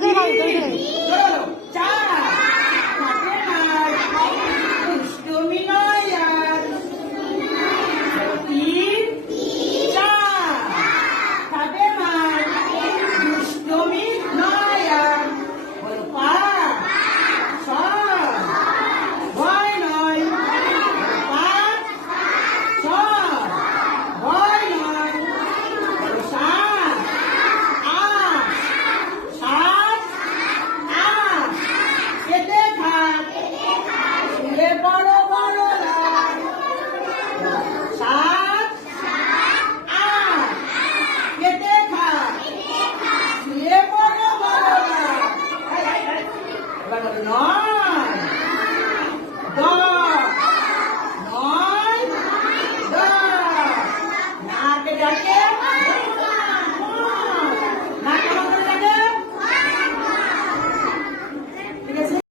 Gol! Gol! ¿Por qué?